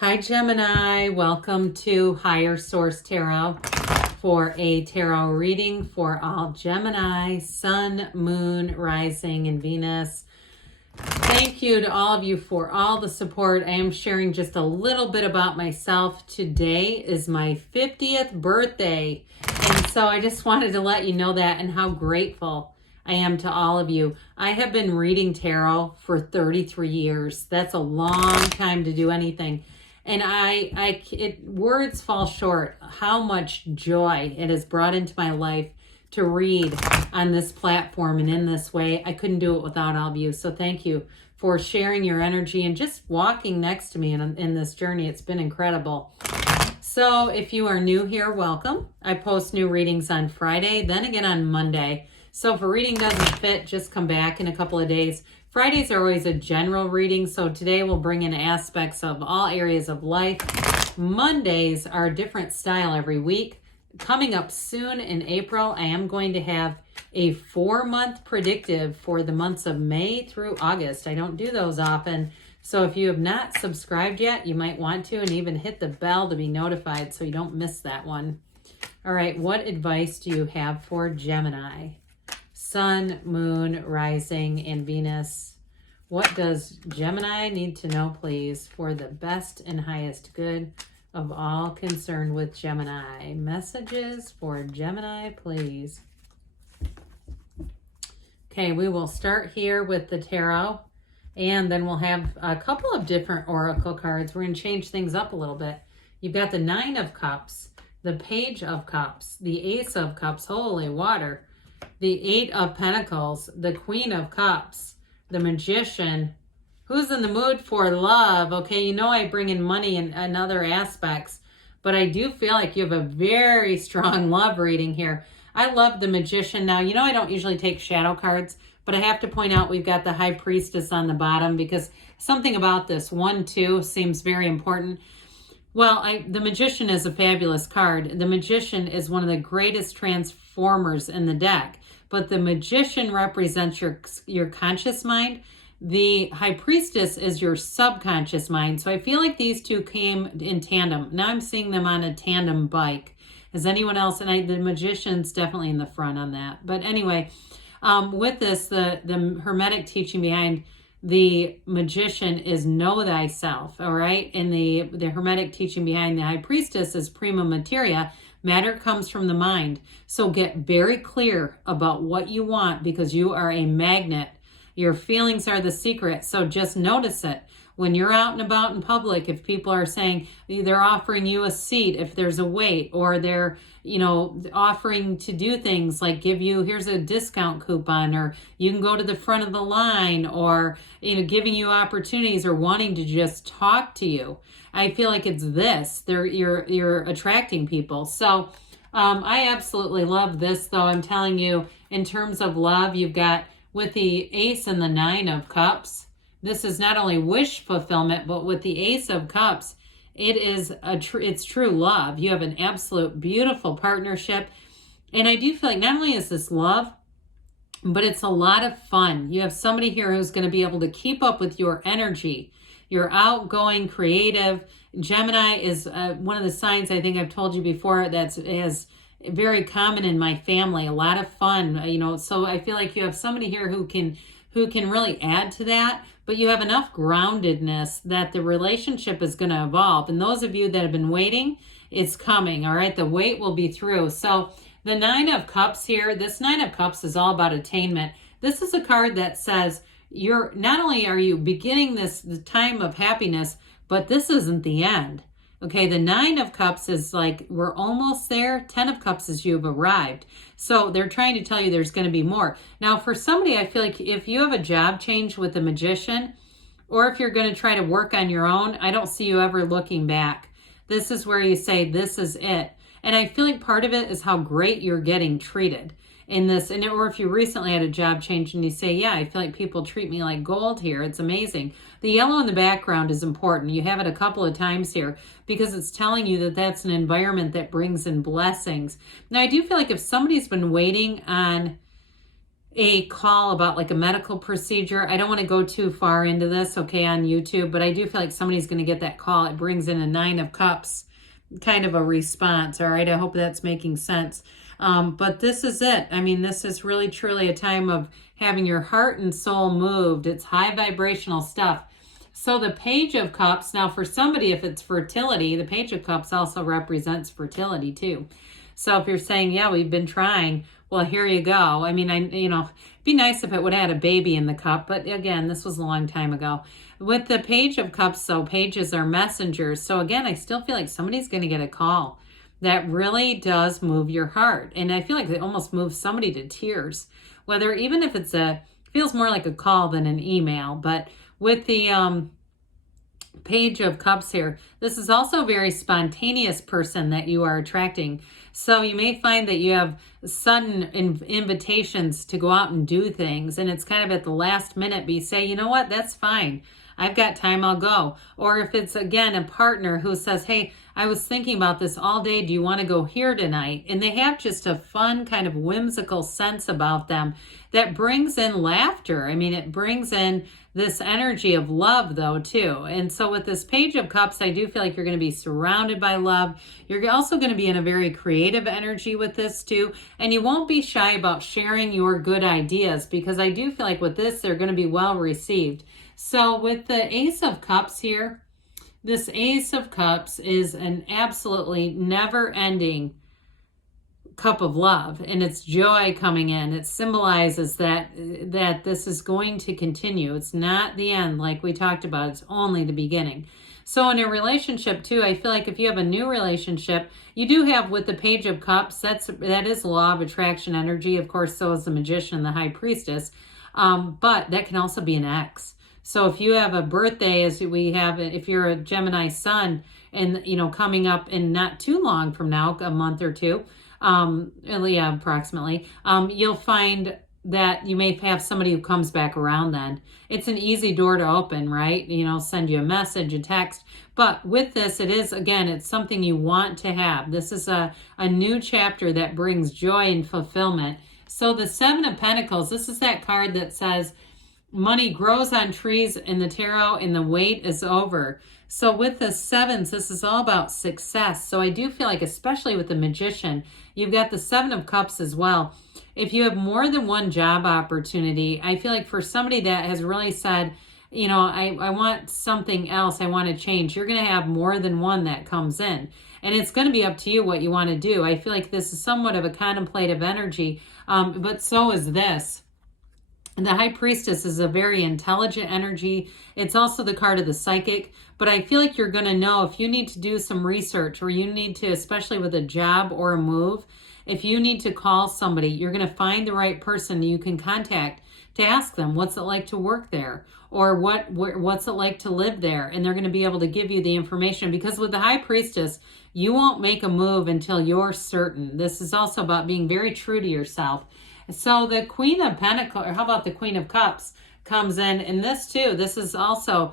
Hi Gemini, welcome to Higher Source Tarot for a tarot reading for all Gemini, Sun, Moon, Rising, and Venus. Thank you to all of you for all the support. I am sharing just a little bit about myself. Today is my 50th birthday, and so I just wanted to let you know that and how grateful I am to all of you. I have been reading tarot for 33 years. That's a long time to do anything. And words fall short how much joy it has brought into my life to read on this platform and in this way. I couldn't do it without all of you. So thank you for sharing your energy and just walking next to me in this journey. It's been incredible. So if you are new here, welcome. I post new readings on Friday, then again on Monday. So if a reading doesn't fit, just come back in a couple of days. Fridays are always a general reading, so today we'll bring in aspects of all areas of life. Mondays are a different style every week. Coming up soon in April, I am going to have a 4-month predictive for the months of May through August. I don't do those often, so if you have not subscribed yet, you might want to, and even hit the bell to be notified so you don't miss that one. All right, what advice do you have for Gemini? Sun, Moon, Rising, and Venus. What does Gemini need to know, please, for the best and highest good of all concerned with Gemini? Messages for Gemini, please. Okay, we will start here with the tarot, and then we'll have a couple of different oracle cards. We're going to change things up a little bit. You've got the Nine of Cups, the Page of Cups, the Ace of Cups, holy water, the Eight of Pentacles, the Queen of Cups, the Magician. Who's in the mood for love? Okay, you know I bring in money and other aspects, but I do feel like you have a very strong love reading here. I love the Magician. Now, you know I don't usually take shadow cards, but I have to point out we've got the High Priestess on the bottom because something about this 1-2 seems very important. Well, the Magician is a fabulous card. The Magician is one of the greatest transformers in the deck, but the Magician represents your conscious mind. The High Priestess is your subconscious mind. So I feel like these two came in tandem. Now I'm seeing them on a tandem bike. Is anyone else? And the Magician's definitely in the front on that. But anyway, with this, the Hermetic teaching behind the Magician is know thyself, all right? And the Hermetic teaching behind the High Priestess is prima materia. Matter comes from the mind. So get very clear about what you want because you are a magnet. Your feelings are the secret. So just notice it. When you're out and about in public, if people are saying they're offering you a seat, if there's a wait, or they're, offering to do things like here's a discount coupon, or you can go to the front of the line, or, giving you opportunities or wanting to just talk to you. I feel like it's this. You're attracting people. So I absolutely love this, though. I'm telling you, in terms of love, you've got with the Ace and the Nine of Cups. This is not only wish fulfillment, but with the Ace of Cups, it's true love. You have an absolute beautiful partnership. And I do feel like not only is this love, but it's a lot of fun. You have somebody here who's going to be able to keep up with your energy. You're outgoing, creative. Gemini is one of the signs I think I've told you before that's very common in my family. A lot of fun, so I feel like you have somebody here who can really add to that, but you have enough groundedness that the relationship is going to evolve. And those of you that have been waiting, it's coming, all right? The wait will be through. So the Nine of Cups here, this Nine of Cups is all about attainment. This is a card that says not only are you beginning the time of happiness, but this isn't the end. Okay, the Nine of Cups is like, we're almost there. 10 of Cups is you've arrived. So they're trying to tell you there's going to be more. Now, for somebody, I feel like if you have a job change with the Magician, or if you're going to try to work on your own, I don't see you ever looking back. This is where you say, this is it. And I feel like part of it is how great you're getting treated in this. Or if you recently had a job change and you say, yeah, I feel like people treat me like gold here. It's amazing. The yellow in the background is important. You have it a couple of times here because it's telling you that that's an environment that brings in blessings. Now, I do feel like if somebody's been waiting on a call about like a medical procedure. I don't want to go too far into this, okay, on YouTube, but I do feel like somebody's going to get that call. It brings in a 9 of Cups, kind of a response. All right, I hope that's making sense. But this is it. I mean, this is really truly a time of having your heart and soul moved. It's high vibrational stuff. So the Page of Cups, now for somebody, if it's fertility, the Page of Cups also represents fertility too. So if you're saying, yeah, we've been trying, well, here you go. I mean, it'd be nice if it would have had a baby in the cup, but again, this was a long time ago. With the Page of Cups, so pages are messengers. So again, I still feel like somebody's going to get a call that really does move your heart. And I feel like it almost moves somebody to tears, whether even if it's feels more like a call than an email. But with the Page of Cups here, this is also a very spontaneous person that you are attracting. So you may find that you have sudden invitations to go out and do things, and it's kind of at the last minute, but you say, you know what, that's fine. I've got time, I'll go. Or if it's, again, a partner who says, hey, I was thinking about this all day. Do you want to go here tonight? And they have just a fun kind of whimsical sense about them that brings in laughter. I mean, it brings in this energy of love, though, too. And so with this Page of Cups, I do feel like you're going to be surrounded by love. You're also going to be in a very creative energy with this, too. And you won't be shy about sharing your good ideas, because I do feel like with this, they're going to be well received. So with the Ace of Cups here, this Ace of Cups is an absolutely never-ending cup of love, and it's joy coming in. It symbolizes that this is going to continue. It's not the end like we talked about. It's only the beginning. So in a relationship too, I feel like if you have a new relationship, you do have with the Page of Cups, that is law of attraction energy. Of course, so is the Magician and the High Priestess. But that can also be an ex. So if you have a birthday, as we have, if you're a Gemini sun, and coming up in not too long from now, a month or two, approximately, you'll find that you may have somebody who comes back around then. It's an easy door to open, right? Send you a message, a text. But with this, it is, again, it's something you want to have. This is a new chapter that brings joy and fulfillment. So the 7 of Pentacles, this is that card that says, money grows on trees in the tarot and the wait is over. So with the 7s, this is all about success. So I do feel like, especially with the Magician, you've got the 7 of Cups as well. If you have more than one job opportunity, I feel like for somebody that has really said, I want something else, I want to change, you're going to have more than one that comes in. And it's going to be up to you what you want to do. I feel like this is somewhat of a contemplative energy, but so is this. The High Priestess is a very intelligent energy. It's also the card of the psychic, but I feel like you're going to know if you need to do some research, or you need to, especially with a job or a move, if you need to call somebody, you're going to find the right person you can contact to ask them, what's it like to work there? Or what's it like to live there? And they're going to be able to give you the information, because with the High Priestess, you won't make a move until you're certain. This is also about being very true to yourself. So the Queen of Pentacles, or how about the Queen of Cups, comes in. And this too, this is also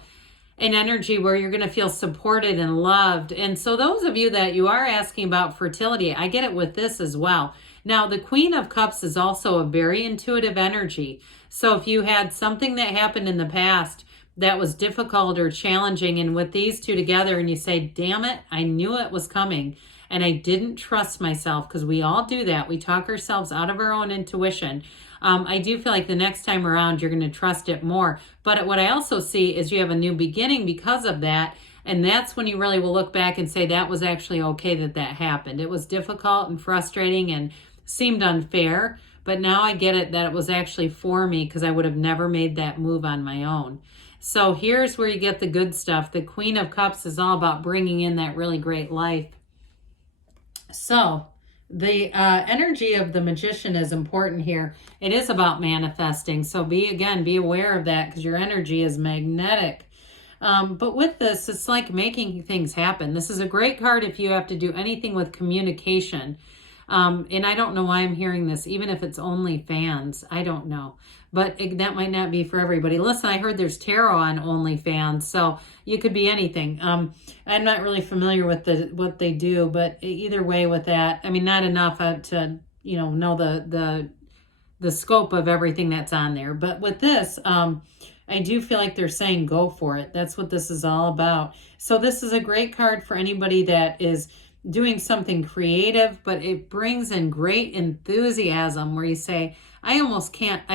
an energy where you're going to feel supported and loved. And so those of you that you are asking about fertility, I get it with this as well. Now, the Queen of Cups is also a very intuitive energy. So if you had something that happened in the past that was difficult or challenging, and with these two together, and you say, damn it, I knew it was coming, and I didn't trust myself, because we all do that. We talk ourselves out of our own intuition. I do feel like the next time around, you're going to trust it more. But what I also see is you have a new beginning because of that. And that's when you really will look back and say, that was actually okay that happened. It was difficult and frustrating and seemed unfair. But now I get it, that it was actually for me, because I would have never made that move on my own. So here's where you get the good stuff. The Queen of Cups is all about bringing in that really great life. So the energy of the Magician is important here. It is about manifesting. So be aware of that, because your energy is magnetic. But with this, it's like making things happen. This is a great card if you have to do anything with communication. And I don't know why I'm hearing this, even if it's OnlyFans. I don't know. But that might not be for everybody. Listen, I heard there's tarot on OnlyFans, so you could be anything. I'm not really familiar with what they do, but either way with that, I mean, not enough to know the the scope of everything that's on there. But with this, I do feel like they're saying go for it. That's what this is all about. So this is a great card for anybody that is doing something creative, but it brings in great enthusiasm where you say, I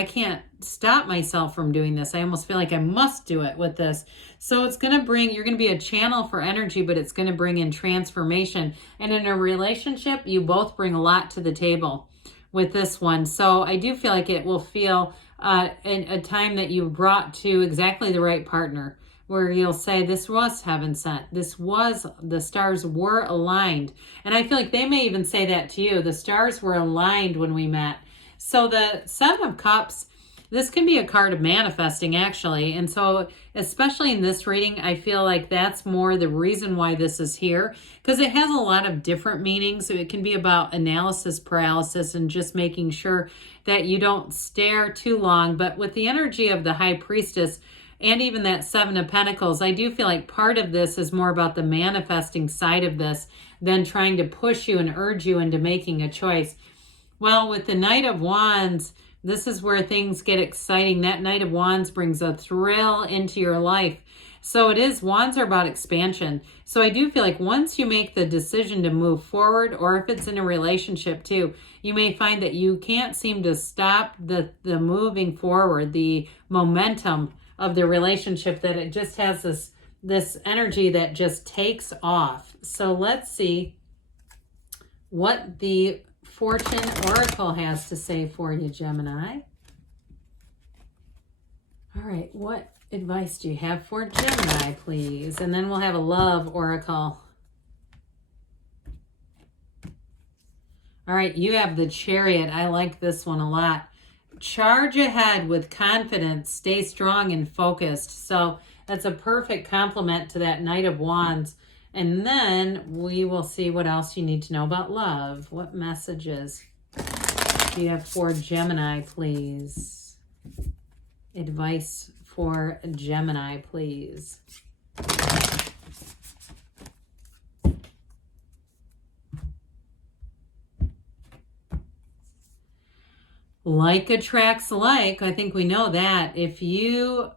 can't stop myself from doing this. I almost feel like I must do it with this. So it's going to bring, you're going to be a channel for energy, but it's going to bring in transformation. And in a relationship, you both bring a lot to the table with this one. So I do feel like it will feel a time that you brought to exactly the right partner, where you'll say, this was heaven sent. The stars were aligned. And I feel like they may even say that to you. The stars were aligned when we met. So the Seven of Cups, this can be a card of manifesting, actually. And so especially in this reading, I feel like that's more the reason why this is here, because it has a lot of different meanings. So it can be about analysis paralysis and just making sure that you don't stare too long. But with the energy of the High Priestess and even that Seven of Pentacles, I do feel like part of this is more about the manifesting side of this than trying to push you and urge you into making a choice. Well, with the Knight of Wands, this is where things get exciting. That Knight of Wands brings a thrill into your life. So it is, wands are about expansion. So I do feel like once you make the decision to move forward, or if it's in a relationship too, you may find that you can't seem to stop the moving forward, the momentum of the relationship, that it just has this energy that just takes off. So let's see what the Fortune Oracle has to say for you, Gemini. All right, what advice do you have for Gemini, please? And then we'll have a Love Oracle. All right, you have the Chariot. I like this one a lot. Charge ahead with confidence. Stay strong and focused. So that's a perfect complement to that Knight of Wands. And then we will see what else you need to know about love. What messages do you have for Gemini, please? Advice for Gemini, please. Like attracts like. I think we know that. If you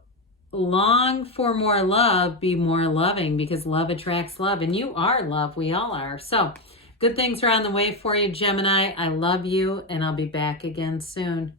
long for more love, be more loving, because love attracts love, and you are love. We all are. So good things are on the way for you, Gemini. I love you, and I'll be back again soon.